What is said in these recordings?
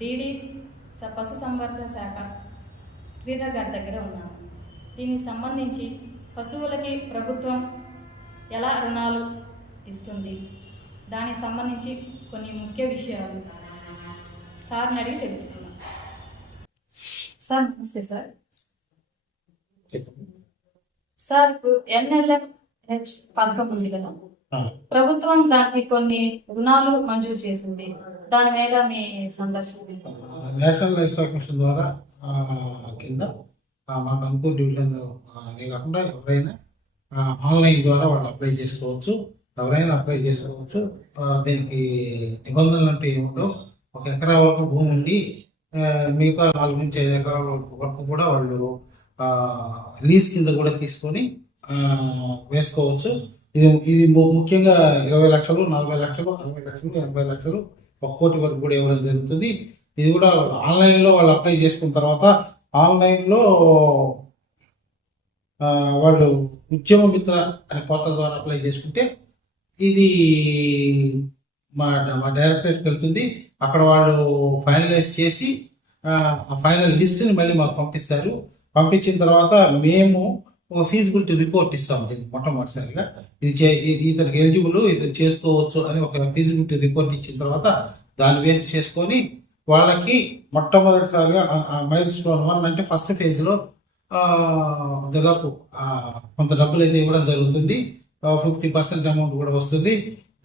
స- పశు సంవర్ధ శాఖ శ్రీధర్ గారి దగ్గర ఉన్నాను దీనికి సంబంధించి పశువులకి ప్రభుత్వం ఎలా రుణాలు ఇస్తుంది? దానికి సంబంధించి కొన్ని ముఖ్య విషయాలు సార్ని అడిగి తెలుసుకుందాం. సార్ నమస్తే సార్. సార్ ఇప్పుడు ఎన్ఎల్ఎం హెచ్ పథకం ఉంది కదా. ప్రభుత్వం దానికి కొన్ని రుణాలు మంజూరు చేసింది. దాని మీద మీ సందర్శన నేషనల్ లైఫ్ స్టాక్ మిషన్ ద్వారా కింద మా కంపూర్ డివిజన్ అదే కాకుండా ఎవరైనా ఆన్లైన్ ద్వారా వాళ్ళు అప్లై చేసుకోవచ్చు. ఎవరైనా అప్లై చేసుకోవచ్చు. దీనికి నిబంధనలు అంటే ఏముండవు. ఒక ఎకరా వరకు భూమి ఉండి మిగతా నాలుగు నుంచి ఐదు ఎకరాల వరకు కూడా వాళ్ళు లీజ్ కింద కూడా తీసుకొని వేసుకోవచ్చు. ఇది ఇది ముఖ్యంగా ఇరవై లక్షలు నలభై లక్షలు అరవై లక్షలు ఎనభై లక్షలు ఒక కోటి వరకు కూడా ఇవ్వడం జరుగుతుంది. ఇది కూడా ఆన్లైన్లో వాళ్ళు అప్లై చేసుకున్న తర్వాత ఆన్లైన్లో వాళ్ళు ఉద్యమ మిత్ర అనే పోర్టల్ ద్వారా అప్లై చేసుకుంటే ఇది మా మా డైరెక్టరేట్కి వెళ్తుంది. అక్కడ వాళ్ళు ఫైనలైజ్ చేసి ఆ ఫైనల్ లిస్ట్ని మళ్ళీ మాకు పంపిస్తారు. పంపించిన తర్వాత మేము ఒక ఫీజిబిలిటీ రిపోర్ట్ ఇస్తాం దీనికి మొట్టమొదటిసారిగా. ఇది చే ఇతనికి ఎలిజిబుల్ ఇది చేసుకోవచ్చు అని ఒక ఫీజిబిలిటీ రిపోర్ట్ ఇచ్చిన తర్వాత దాన్ని బేస్ చేసుకొని వాళ్ళకి మొట్టమొదటిసారిగా మైల్ స్టోన్ వన్ అంటే ఫస్ట్ ఫేజ్లో దాదాపు కొంత డబ్బులు అయితే ఇవ్వడం జరుగుతుంది. ఫిఫ్టీ పర్సెంట్ అమౌంట్ కూడా వస్తుంది.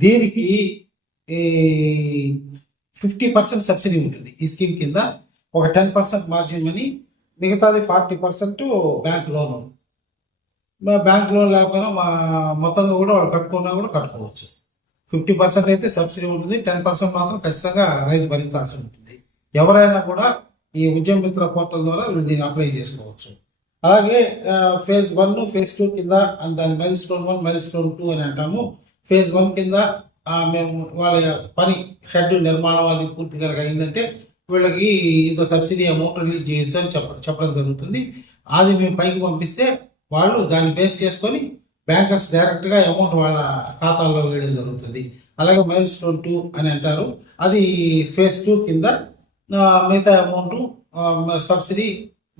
దీనికి ఈ ఫిఫ్టీ పర్సెంట్ సబ్సిడీ ఉంటుంది ఈ స్కీమ్ కింద. ఒక టెన్ పర్సెంట్ మార్జిన్ మనీ మిగతాది forty percent bank loan bank loan లేకపోయినా మా మొత్తంగా కూడా వాళ్ళు కట్టుకున్నా కూడా కట్టుకోవచ్చు. ఫిఫ్టీ పర్సెంట్ అయితే సబ్సిడీ ఉంటుంది. టెన్ పర్సెంట్ మాత్రం ఖచ్చితంగా రైతు భరించాల్సి ఉంటుంది. ఎవరైనా కూడా ఈ ఉద్యమ మిత్ర పోర్టల్ ద్వారా వీళ్ళు దీన్ని అప్లై చేసుకోవచ్చు. అలాగే ఫేజ్ వన్ ఫేజ్ టూ కింద దాని milestone one milestone two అని అంటాము. ఫేజ్ వన్ కింద మేము వాళ్ళ పని షెడ్ నిర్మాణం అది పూర్తి కనుక అయిందంటే వీళ్ళకి ఇంత సబ్సిడీ అమౌంట్ రిలీజ్ చేయొచ్చు అని చెప్ప చెప్పడం జరుగుతుంది. అది మేము పైకి పంపిస్తే వాళ్ళు దాన్ని బేస్ చేసుకొని బ్యాంకర్స్ డైరెక్ట్గా అమౌంట్ వాళ్ళ ఖాతాల్లో వేయడం జరుగుతుంది. అలాగే మైల్ స్టోన్ టూ అని అంటారు. అది ఫేజ్ టూ కింద మిగతా అమౌంట్ సబ్సిడీ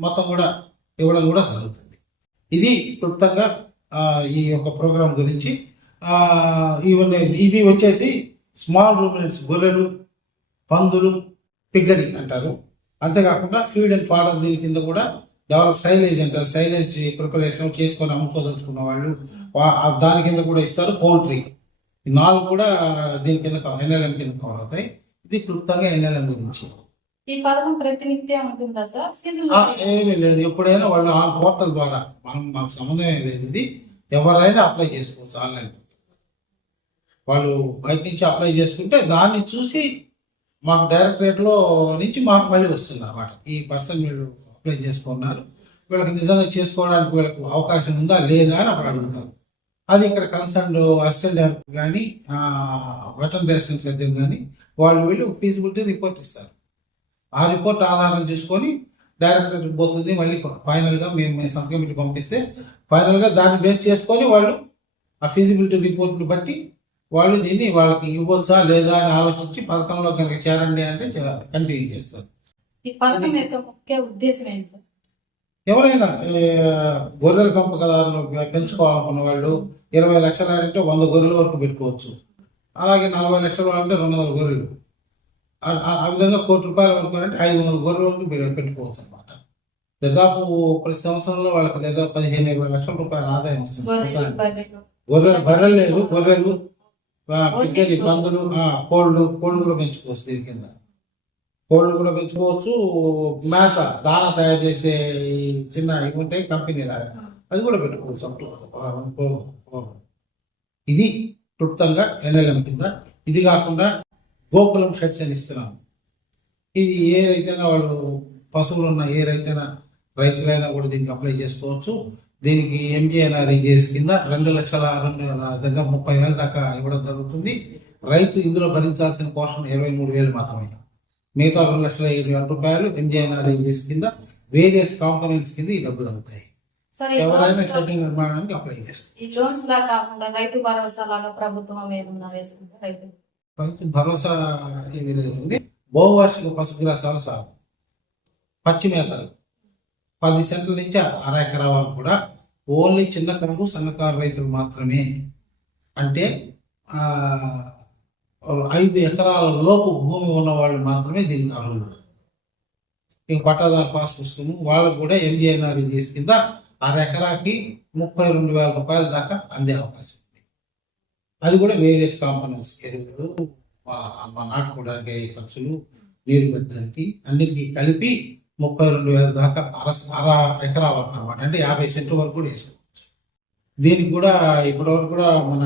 మొత్తం కూడా ఇవ్వడం కూడా జరుగుతుంది. ఇది క్లుప్తంగా ఈ యొక్క ప్రోగ్రాం గురించి ఇవన్నీ ఇది వచ్చేసి స్మాల్ రూమినెంట్స్ గొర్రెలు పందులు పిగ్గరి అంటారు. అంతేకాకుండా ఫీడ్ అండ్ ఫాడర్ దీని కింద కూడా డెవలప్ సైలేజ్ అంటారు సైలేజ్ ప్రిపరేషన్ చేసుకొని అమ్ముకోదలుచుకున్న వాళ్ళు దాని కింద కూడా ఇస్తారు పౌల్ట్రీ ఈ నాలుగు కూడా దీని కింద ఎన్ఎల్ఎం కింద కవర్ అవుతాయి ఇది క్లుప్తంగా ఎన్ఎల్ఎం గురించి. ఈ పథకం ప్రతినిత్యం ఉంటుందా సార్? సీజన్ ఏమీ లేదు. ఎప్పుడైనా వాళ్ళు ఆ పోర్టల్ ద్వారా మనం మాకు సంబంధం ఏం లేదు ఇది. ఎవరైనా అప్లై చేసుకోవచ్చు ఆన్లైన్ వాళ్ళు బయట నుంచి అప్లై చేసుకుంటే దాన్ని చూసి మాకు డైరెక్టరేట్లో నుంచి మాకు మళ్ళీ వస్తుంది అనమాట ఈ పర్సన్ వీళ్ళు అప్లై చేసుకున్నారు. వీళ్ళకి నిజంగా చేసుకోవడానికి వీళ్ళకి అవకాశం ఉందా? లేదా అని అప్పుడు అడుగుతారు. అది ఇక్కడ కన్సర్న్ ఆస్ట్రేలియా కానీ వెటర్ అసిస్టెంట్ సెంటర్ కానీ వాళ్ళు వీళ్ళు ఫీజిబిలిటీ రిపోర్ట్ ఇస్తారు. ఆ రిపోర్ట్ ఆధారం చేసుకొని డైరెక్టర్ పోతుంది మళ్ళీ ఫైనల్గా మేము మేము సబ్ కమిటీ పంపిస్తే ఫైనల్గా దాన్ని బేస్ చేసుకొని వాళ్ళు ఆ ఫీజిబిలిటీ రిపోర్ట్ని బట్టి వాళ్ళు దీన్ని వాళ్ళకి ఇవ్వచ్చా లేదా అని ఆలోచించి పథకంలో కనుక చేరండి అంటే కంటిన్యూ చేస్తారు. ఈ పథకం యొక్క ముఖ్య ఉద్దేశం ఏంటి సార్? ఎవరైనా గొర్రెల పెంపకదారులు పెంచుకోవాలనుకున్న వాళ్ళు ఇరవై లక్షలు అంటే వంద గొర్రెల వరకు పెట్టుకోవచ్చు. అలాగే నలభై లక్షలు అంటే రెండు వందల గొర్రెలు. ఆ- విధంగా కోటి రూపాయల వరకు అంటే ఐదు వందల గొర్రెల వరకు పెట్టుకోవచ్చు అనమాట దాదాపు ప్రతి సంవత్సరంలో వాళ్ళకి దాదాపు పదిహేను ఇరవై లక్షల రూపాయల ఆదాయం వస్తుంది గొర్రెలు. బర్రెలు. లేదు గొర్రెలు పిగ్గలి పందులు కోళ్ళు కోళ్ళు కూడా పెంచుకోవచ్చు దీని కింద. కోళ్ళు కూడా పెంచుకోవచ్చు. మేత దాన తయారు చేసే చిన్న ఇవి ఉంటాయి కంపెనీ లాగా. అది కూడా పెట్టుకోవచ్చు. ఇది క్లుప్తంగా ఎన్ఎల్ఎం కింద. ఇది కాకుండా గోకులం షెడ్స్ అని ఇస్తున్నాం. ఇది ఏ రైతైనా వాళ్ళు పశువులు ఉన్న ఏ రైతైనా రైతులైనా కూడా దీనికి అప్లై చేసుకోవచ్చు. దీనికి ఎంజీఎన్ఆర్ఈజీఎస్ కింద రెండు లక్షల రెండు దగ్గర ముప్పై వేల దాకా ఇవ్వడం జరుగుతుంది. రైతు ఇందులో భరించాల్సిన పోషణ ఇరవై మూడు వేలు మాత్రమే. మిగతా రెండు లక్షల ఇరవై వేల రూపాయలు ఎంజీఎన్ఆర్ఈజీఎస్ కింద వేరియస్ కాంపోనెంట్స్ కింద ఈ డబ్బులు అవుతాయి. ఎవరైనా లోన్స్ షెడ్ నిర్మాణానికి అప్లై చేస్తారు. రైతు భరోసా లాగా ప్రభుత్వం ఏమన్నా వేస్తుంది రైతు? రైతు భరోసా ఏమీ లేదండి. బహువార్షిక పశుగ్రాసాల సాగు. పచ్చి మేతలు. పది సెంట్ల నుంచి అర ఎకరా వరకు కూడా ఓన్లీ చిన్నకారు సన్నకారు రైతులు మాత్రమే. అంటే ఐదు ఎకరాల లోపు భూమి ఉన్న వాళ్ళు మాత్రమే దీనికి అర్హులు. ఇక పట్టాదారు పాస్ పుస్తకము వాళ్ళకు కూడా ఎంజీఎన్ఆర్ చేసి కింద అర ఎకరాకి ముప్పై రెండు వేల రూపాయల దాకా అందే అవకాశం ఉంది. అది కూడా వేరియస్ కాంపనెంట్స్ ఎరువులు మా- నాటుకోవడానికి అయ్యే ఖర్చులు నీరు పెట్టడానికి అన్నిటికీ కలిపి ముప్పై రెండు వేల దాకా అర అర ఎకరా వరకు అనమాట అంటే యాభై సెంట్ల వరకు కూడా వేసుకోవచ్చు. దీనికి కూడా ఇప్పటివరకు కూడా మన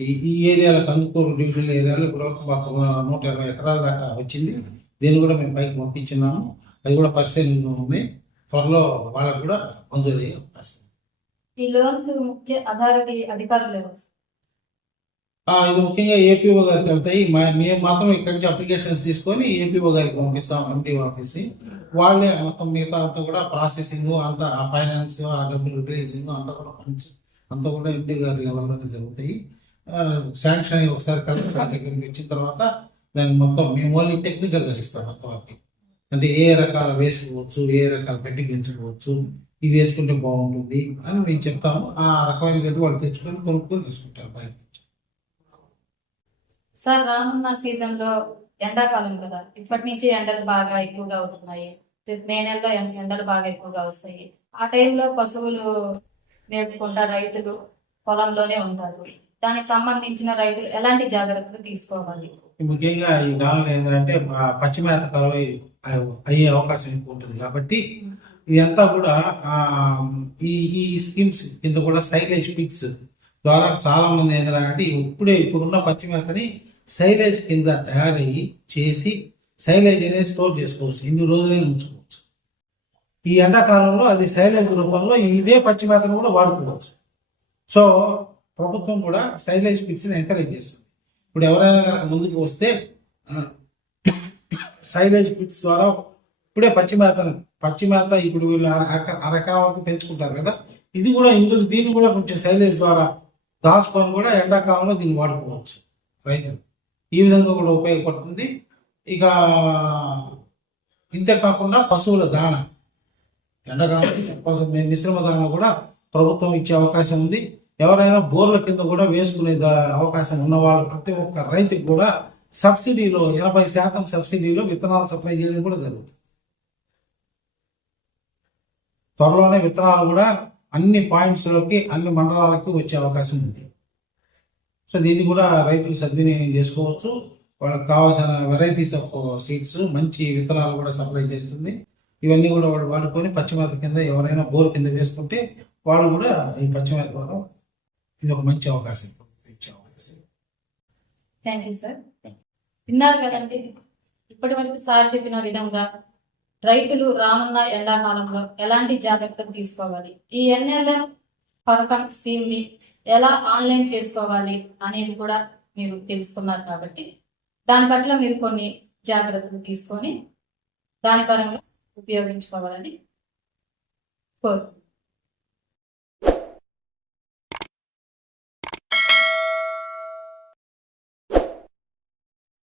ఈ ఏరియాలో కందుకూరు డివిజన్ ఏరియాలో ఇప్పటివరకు మాకు నూట ఇరవై ఎకరాల దాకా వచ్చింది. దీన్ని కూడా మేము పైకి పంపించున్నాము అది కూడా పరిశీలనలో ఉన్నాయి త్వరలో వాళ్ళకు కూడా మంజూరు అయ్యే అవకాశం ఉంది. ఈ లోన్స్ ముఖ్య అథారిటీ అధికారులు ఇది ముఖ్యంగా ఏపీఓ గారికి వెళ్తాయి. మేము మాత్రం ఇక్కడి నుంచి అప్లికేషన్స్ తీసుకొని ఏపీఓ గారికి పంపిస్తాం ఎండి ఆఫీస్ వాళ్ళే మొత్తం మిగతా అంతా కూడా ప్రాసెసింగ్ అంతా ఆ ఫైనాన్స్ ఆ డబ్బులు రిలీజింగ్ అంతా కూడా అంతా కూడా ఎండి గారి లెవెల్లోనే జరుగుతాయి. శాంక్షన్ అయ్యి ఒకసారి కలెక్టర్ దగ్గరికి వచ్చిన తర్వాత దాన్ని మొత్తం మేము ఓన్లీ టెక్నికల్గా ఇస్తాం మొత్తం వాళ్ళకి అంటే ఏ రకాల వేసుకోవచ్చు ఏ రకాల గడ్డి పెంచుకోవచ్చు ఇది వేసుకుంటే బాగుంటుంది అని మేము చెప్తాము. ఆ రకమైన గడ్డి వాళ్ళు తెచ్చుకొని కొనుక్కొని వేసుకుంటారు బయట సార్ రానున్న సీజన్లో ఎండాకాలం కదా. ఇప్పటి నుంచి ఎండలు బాగా ఎక్కువగా అవుతున్నాయి. మే నెలలో ఎండలు బాగా ఎక్కువగా వస్తాయి. ఆ టైంలో పశువులు మేపుకుంటా రైతులు పొలంలోనే ఉంటారు. దానికి సంబంధించిన రైతులు ఎలాంటి జాగ్రత్తలు తీసుకోవాలి? ముఖ్యంగా ఈ కాలంలో ఏంటంటే పచ్చి మేత అయ్యే- అవకాశం ఎక్కువ ఉంటుంది కాబట్టి ఇదంతా కూడా ఈ ఈ స్కీమ్స్ కింద కూడా సైలేజ్ పిక్స్ ద్వారా చాలా మంది ఏంటంటే ఇప్పుడే ఇప్పుడున్న పచ్చి మేతని సైలేజ్ కింద తయారయ్యి చేసి సైలేజ్ అనేది స్టోర్ చేసుకోవచ్చు. ఎన్ని రోజులైనా ఉంచుకోవచ్చు. ఈ ఎండాకాలంలో అది సైలేజ్ రూపంలో ఇదే పచ్చి మేతను కూడా వాడుకోవచ్చు. సో ప్రభుత్వం కూడా సైలేజ్ పిక్స్ని ఎంకరేజ్ చేస్తుంది. ఇప్పుడు ఎవరైనా కనుక ముందుకు వస్తే సైలేజ్ పిట్స్ ద్వారా ఇప్పుడే పచ్చి మేతను పచ్చి మేత ఇప్పుడు వీళ్ళు అర వరకు పెంచుకుంటారు కదా. ఇది కూడా ఇందులో దీన్ని కూడా కొంచెం సైలేజ్ ద్వారా దాచుకొని కూడా ఎండాకాలంలో దీన్ని వాడుకోవచ్చు రైతులు. ఈ విధంగా కూడా ఉపయోగపడుతుంది. ఇక ఇంతే కాకుండా పశువుల దాణ. ఎండాకాలం మిశ్రమ దాణ కూడా ప్రభుత్వం ఇచ్చే అవకాశం ఉంది. ఎవరైనా బోర్ల కింద కూడా వేసుకునే దా- అవకాశం ఉన్న వాళ్ళు ప్రతి ఒక్క రైతుకి కూడా సబ్సిడీలో ఎనభై శాతం సబ్సిడీలో విత్తనాలు సప్లై చేయడం కూడా జరుగుతుంది. త్వరలోనే విత్తనాలు కూడా అన్ని పాయింట్స్లోకి అన్ని మండలాలకి వచ్చే అవకాశం ఉంది. సో దీన్ని కూడా రైతులు సద్వినియోగం చేసుకోవచ్చు. వాళ్ళకి కావాల్సిన వెరైటీస్ ఆఫ్ సీడ్స్ మంచి విత్తనాలు కూడా సప్లై చేస్తుంది. ఇవన్నీ కూడా వాళ్ళు వాడుకొని పచ్చిమేత కింద ఎవరైనా బోర్ కింద వేసుకుంటే వాళ్ళు కూడా ఈ పచ్చిమేత ద్వారా ఇది ఒక మంచి అవకాశం. ఇచ్చే అవకాశం. థ్యాంక్ యూ సార్ విన్నారు కదండి ఇప్పటి వరకు సార్ చెప్పిన విధంగా రైతులు రానున్న ఎండాకాలంలో ఎలాంటి జాగ్రత్తలు తీసుకోవాలి? ఈ ఎన్ఎల్ఎం పథకం స్కీమ్ని ఎలా ఆన్లైన్ చేసుకోవాలి అనేది కూడా మీరు తెలుసుకున్నారు కాబట్టి దాని పట్ల మీరు కొన్ని జాగ్రత్తలు తీసుకొని దాని పరంగా ఉపయోగించుకోవాలని కోరుకుంటున్నాను.